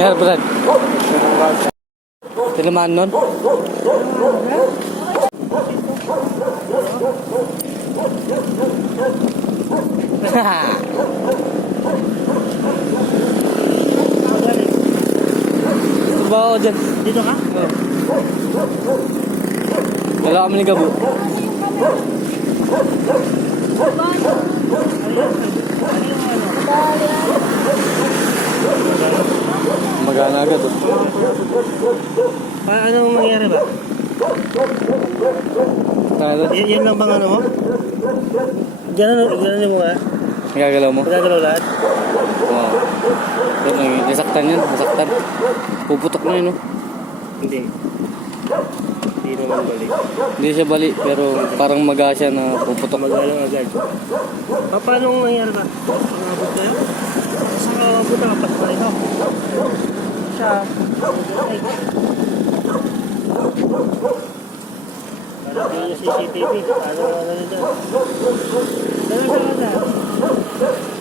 Yan, Brad. Tinamaan nun? Trabaho ko dyan. Dito ka? Wala kami ni Gabo. Magana agad oh. Anong mangyari ba? Ano? Yan lang bang ano mo? Ganun mo ba? Nagagalaw mo? Magagalaw lahat? Oo. Nasaktan yun, nasaktan. Puputok na yun oh. Hindi. Hindi naman balik. Hindi siya bali, pero parang maga siya na puputok. Magalang agad. Paano nangyari ba? Pangabot kayo? Saan ka mabot na kapas pa ito? Siya. Para kayo yung CCTV. Paano nga ganun dyan? Ganun ka na.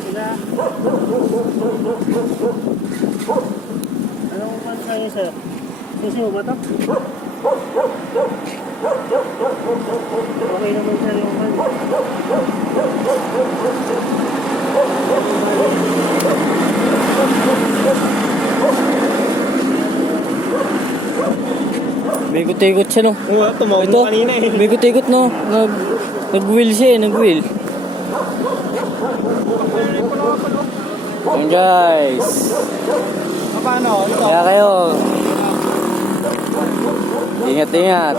Sila. Anong man sa'yo sa'yo? Susi mo ba ito? Okay naman siya yung man. May ikot-ikot siya no. Oo, tumawag mo kanina eh. May ikot-ikot no. Nag-wheel siya eh, nag-wheel. Yan guys. Paano? Kaya kayo. Ingat-ingat.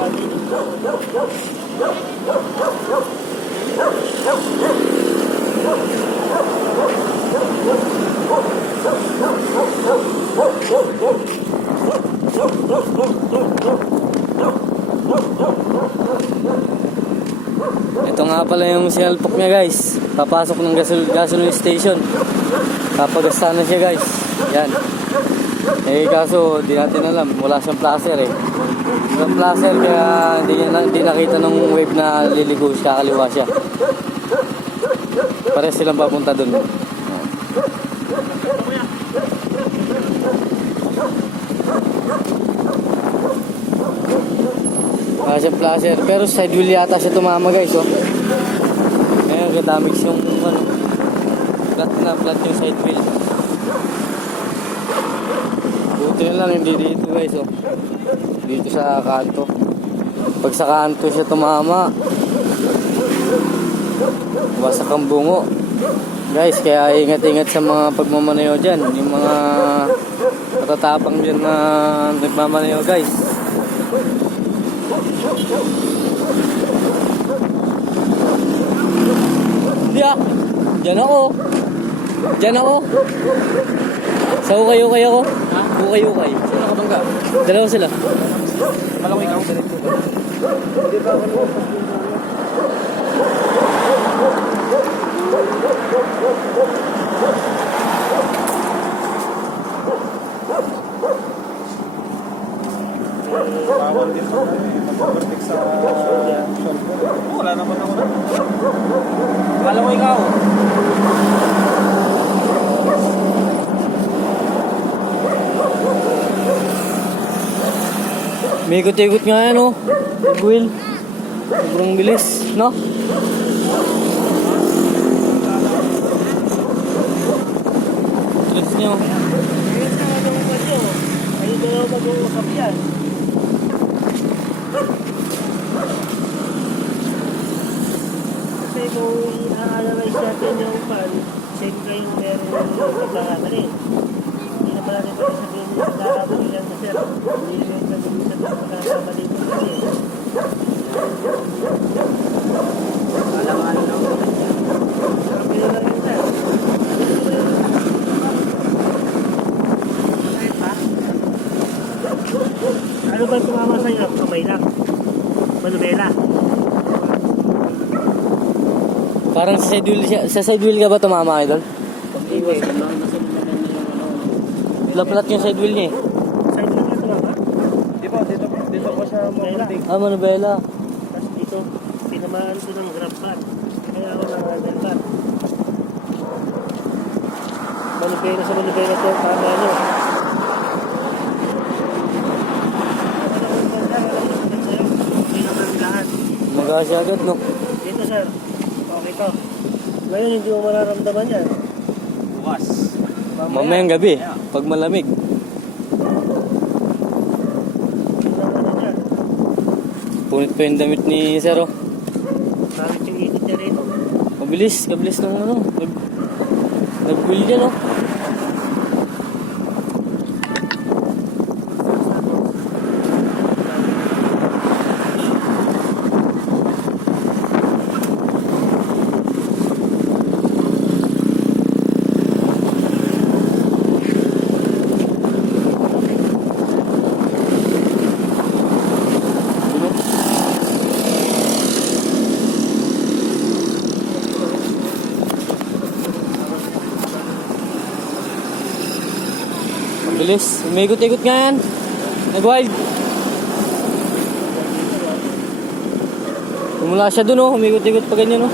Ito nga pala yung sinalpok niya guys. Papasok ng gasoline station. Papagasta na siya guys. Yan. Eh kaso di natin alam. Wala siyang placer eh. Walang placer kaya hindi nakita ng wave na liligo siya. Kakaliwa siya. Pares silang papunta dun. Wala siyang placer. Pero side wheel yata siya tumama guys oh. Ngayon kadamage yung ano. Flat yung side wheel. Buti na lang hindi dito guys oh. Dito sa kanto. Pag sa kanto siya tumama, wasak ang bungo. Guys, kaya ingat-ingat sa mga pagmamanayo dyan. Yung mga matatapang dyan na nagmamanayo guys. Hindi ah. Diyan ako. Diyan ako. Sa ukay-ukay ako. Ha? Ukay-ukay. Sino nakabangga? Dalawa sila. Malang ikaw. Hindi ba ako naman? Bawal din sa mag-overtake sa wala naman ako na. Akala ko ikaw. May ikot-ikot nga yan oh. Nag-wheel. Sobrang bilis, no? Bilis nyo. Ay, dalawa mag-uusap yan. Kasi kung i-analyze natin yung pan, siyempre yung meron pagkakamali. Hindi na pala rin pala sabihin yung pagkakamali lang na sir. Hindi na yung pagkakamali ng pagkakamali mo kasi. Alam lang. Pero lang yun sir. Ano ba tumama sa'yo? Kamay lang. Manubela. Parang sa side wheel ka ba tumama idol? Pag-iwas ka lang. Laplat yung side wheel niya eh. Side lang nga tumama? Di ba? Dito pa siya mag-overtake. Ah, manubela. Tapos dito, pinamaan ko ng grab pad. Kaya ako ng handle pad. Manubela sa manubela to, tama nyo. bumangga siya agad, no? Dito sir, okay to. Ngayon hindi mo mararamdaman yan. Bukas. Mamayang gabi, pag malamig. Tingnan mo dyan. Punit pa yung damit ni Sir, oh. Bakit yung init niya rin? Kabilis ng ano. Nag-build yan, oh. Bilis, umikot-ikot nga yan. Nag-wild. Mula siya dun, oh. Umikot-ikot pa ganyan, oh.